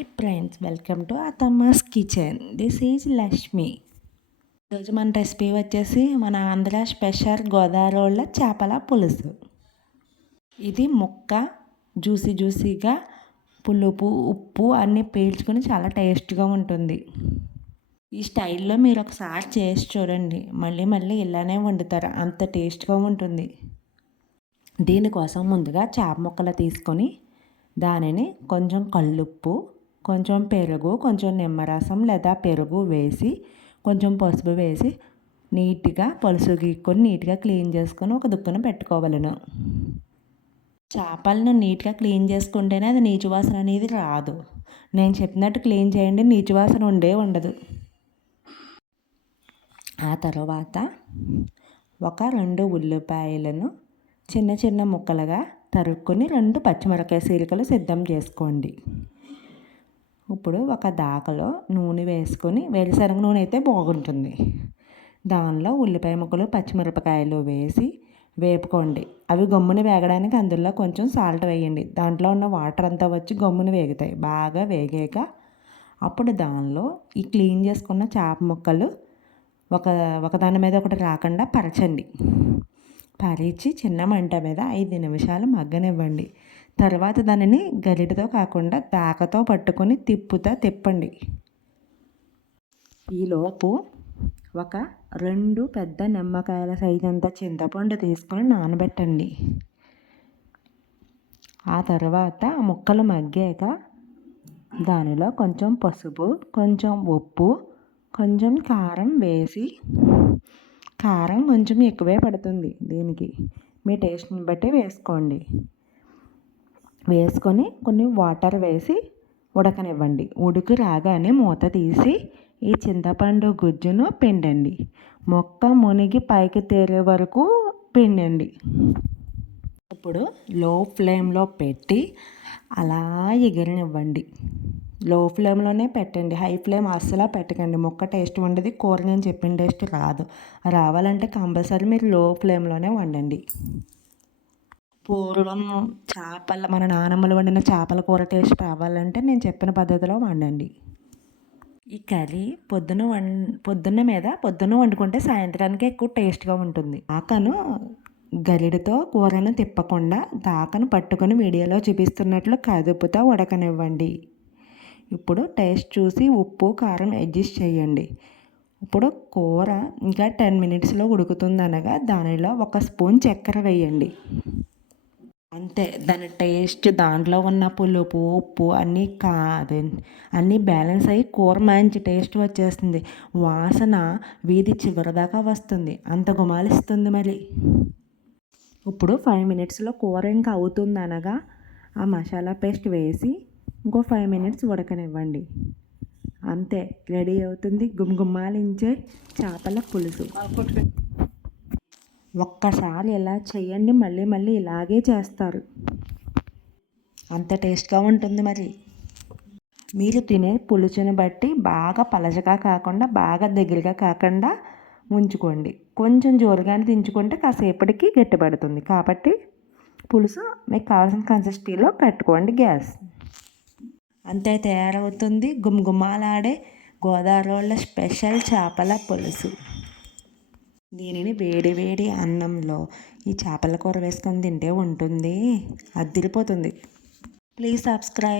Hi friends, welcome to అత్తమ్మస్ kitchen. This is Lakshmi. ఈరోజు మన recipe వచ్చేసి మన ఆంధ్ర స్పెషల్ గోదావరి చేపల పులుసు. ఇది ముక్క జ్యూసీగా పులుపు ఉప్పు అన్నీ పీల్చుకొని చాలా టేస్ట్గా ఉంటుంది. ఈ స్టైల్లో మీరు ఒకసారి చేసి చూడండి, మళ్ళీ ఇలానే వండుతారు, అంత టేస్ట్గా ఉంటుంది. దీనికోసం ముందుగా చేప ముక్కలు తీసుకొని దానిని కొంచెం కల్లుప్పు, కొంచెం పెరుగు, కొంచెం నిమ్మరసం లేదా పెరుగు వేసి కొంచెం పసుపు వేసి నీట్గా పులుసు గీక్కొని నీట్గా క్లీన్ చేసుకొని ఒక దుక్కున పెట్టుకోవాలను. చేపలను నీట్గా క్లీన్ చేసుకుంటేనే అది నీచు వాసన అనేది రాదు. నేను చెప్పినట్టు క్లీన్ చేయండి, నీచు వాసన ఉండదు. ఆ తర్వాత ఒక 2 ఉల్లిపాయలను చిన్న ముక్కలుగా తరుక్కొని 2 పచ్చిమిరపకాయ చీలికలు సిద్ధం చేసుకోండి. ఇప్పుడు ఒక దాకలో నూనె వేసుకొని, వేరుశనగ నూనె అయితే బాగుంటుంది. దానిలో ఉల్లిపాయ ముక్కలు పచ్చిమిరపకాయలు వేసి వేపుకోండి. అవి గమ్మున వేగడానికి అందులో కొంచెం సాల్ట్ వేయండి. దాంట్లో ఉన్న వాటర్ అంతా వచ్చి గమ్మున వేగుతాయి. బాగా వేగాక అప్పుడు దానిలో ఈ క్లీన్ చేసుకున్న చేప ముక్కలు ఒకదాని మీద ఒకటి రాకుండా పరచండి. పరిచి చిన్న మంట మీద 5 నిమిషాలు మగ్గనివ్వండి. తర్వాత దానిని గరిటెతో కాకుండా దాకతో పట్టుకొని తిప్పండి. ఈలోపు ఒక 2 పెద్ద నిమ్మకాయల సైజు అంత చింతపండు తీసుకొని నానబెట్టండి. ఆ తర్వాత ముక్కలు మగ్గాక దానిలో కొంచెం పసుపు, కొంచెం ఉప్పు, కొంచెం కారం వేసి, కారం కొంచెం ఎక్కువే పడుతుంది దీనికి, మీ టేస్ట్ని బట్టి వేసుకోండి. వేసుకొని కొన్ని వాటర్ వేసి ఉడకనివ్వండి. ఉడికి రాగానే మూత తీసి ఈ చింతపండు గుజ్జును పిండండి. మొక్క మునిగి పైకి తేరే వరకు పిండండి. ఇప్పుడు లో ఫ్లేమ్లో పెట్టి అలా ఎగరనివ్వండి. లో ఫ్లేమ్లోనే పెట్టండి, హై ఫ్లేమ్ అస్సలు పెట్టకండి. మొక్క టేస్ట్ ఉండదు, కూర నేను చెప్పిన టేస్ట్ రావాలంటే కంపల్సరీ మీరు లో ఫ్లేమ్లోనే వండండి. పూర్వం మన నానమ్మలు వండిన చేపల కూర టేస్ట్ రావాలంటే నేను చెప్పిన పద్ధతిలో వండండి. ఈ కర్రీ పొద్దున్న వండుకుంటే సాయంత్రానికి ఎక్కువ టేస్ట్గా ఉంటుంది. దాకను గరిటెతో కూరను తిప్పకుండా దాకను పట్టుకొని వీడియోలో చూపిస్తున్నట్లు కదుపుతో ఉడకనివ్వండి. ఇప్పుడు టేస్ట్ చూసి ఉప్పు కారం అడ్జస్ట్ చేయండి. ఇప్పుడు కూర ఇంకా 10 మినిట్స్లో ఉడుకుతుందనగా దానిలో 1 స్పూన్ చక్కెర వేయండి. అంతే, దాని టేస్ట్ దాంట్లో ఉన్న పులుపు ఉప్పు అన్నీ బ్యాలెన్స్ అయ్యి కూర మంచి టేస్ట్ వచ్చేస్తుంది. వాసన వీధి చివరిదాకా వస్తుంది, అంత గుమాలిస్తుంది. మరి ఇప్పుడు 5 మినిట్స్లో కూర ఇంకా అవుతుందనగా ఆ మసాలా పేస్ట్ వేసి ఇంకో 5 మినిట్స్ ఉడకనివ్వండి. అంతే, రెడీ అవుతుంది గుమగుమాలించే చేపల పులుసు. ఒక్కసారి ఇలా చేయండి, మళ్ళీ ఇలాగే చేస్తారు, అంత టేస్ట్గా ఉంటుంది. మరి మీరు తినే పులుసుని బట్టి బాగా పలచగా కాకుండా బాగా దగ్గరగా కాకుండా ఉంచుకోండి. కొంచెం జోరుగానే దించుకుంటే కాసేపటికి గట్టిపడుతుంది. కాబట్టి పులుసు మీకు కావాల్సిన కన్సిస్టెన్సీలో పెట్టుకోండి. గ్యాస్ అంతే, తయారవుతుంది గుమగుమాలాడే గోదావరి స్పెషల్ చేపల పులుసు. దీనిని వేడి అన్నంలో ఈ చేపల కూర వేసుకొని తింటే ఉంటుంది, అదిరిపోతుంది. Please subscribe.